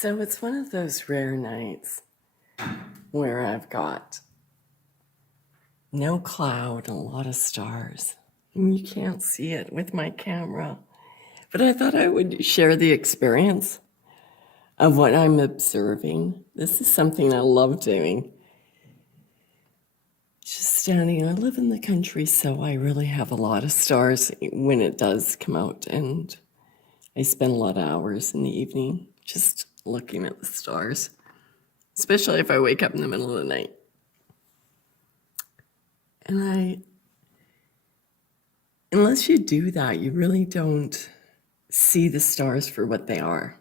So it's one of those rare nights where I've got no cloud and a lot of stars. And you can't see it with my camera. But I thought I would share the experience of what I'm observing. This is something I love doing. Just standing, I live in the country, so I really have a lot of stars when it does come out. And I spend a lot of hours in the evening just looking at the stars, especially if I wake up in the middle of the night. And unless you do that, you really don't see the stars for what they are.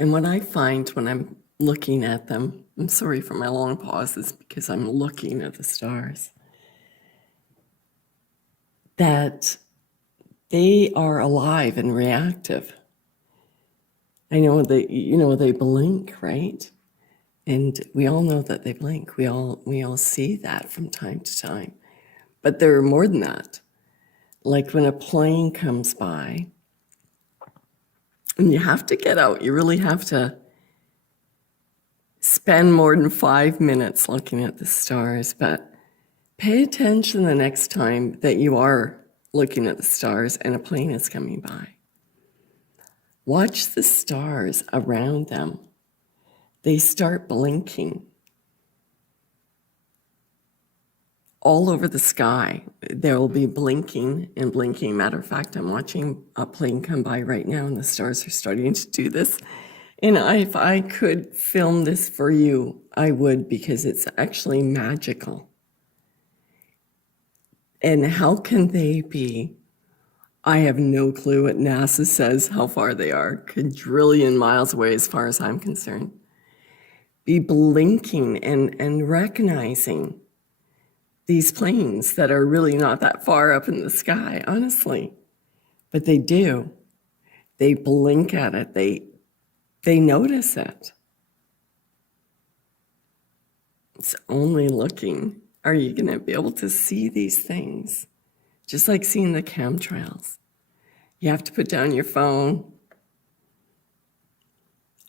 And what I find when I'm looking at them, I'm sorry for my long pauses because I'm looking at the stars, that they are alive and reactive. I know they blink, right? And we all know that they blink. We all see that from time to time. But there are more than that. Like when a plane comes by, and you have to get out, you really have to spend more than 5 minutes looking at the stars, but pay attention the next time that you are looking at the stars and a plane is coming by. Watch the stars around them. They start blinking all over the sky. There will be blinking and blinking. Matter of fact, I'm watching a plane come by right now and the stars are starting to do this. And if I could film this for you, I would, because it's actually magical. And how can they be? I have no clue what NASA says how far they are. Quadrillion miles away as far as I'm concerned. Be blinking and recognizing these planes that are really not that far up in the sky, honestly. But they do. They blink at it. They notice it. It's only looking are you going to be able to see these things. Just like seeing the chemtrails. You have to put down your phone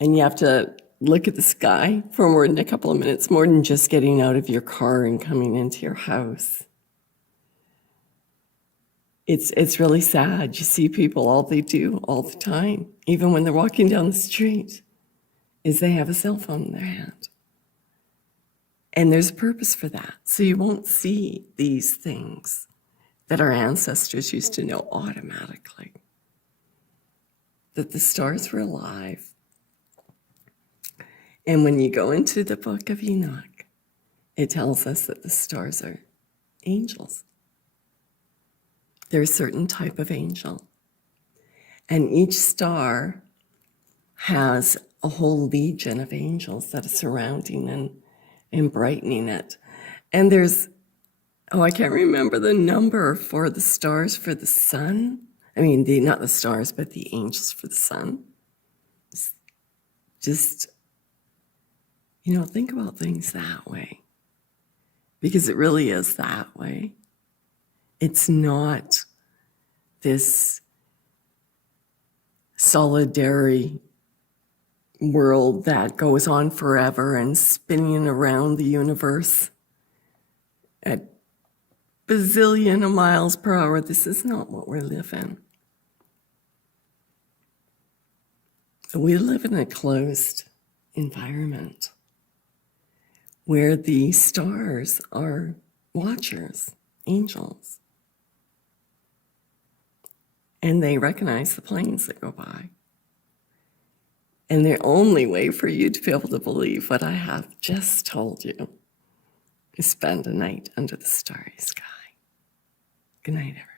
and you have to look at the sky for more than a couple of minutes, more than just getting out of your car and coming into your house. It's really sad. You see people, all they do all the time, even when they're walking down the street, is they have a cell phone in their hand. And there's a purpose for that. So you won't see these things that our ancestors used to know automatically. That the stars were alive. And when you go into the book of Enoch, it tells us that the stars are angels. They're a certain type of angel. And each star has a whole legion of angels that are surrounding and brightening it. And there's, I can't remember the number for the stars for the sun. I mean, not the stars, but the angels for the sun. Just, think about things that way. Because it really is that way. It's not this solitary world that goes on forever and spinning around the universe at bazillion of miles per hour. This is not what we live in. We live in a closed environment where the stars are watchers, angels. And they recognize the planes that go by. And the only way for you to be able to believe what I have just told you is spend a night under the starry sky. Good night, everyone.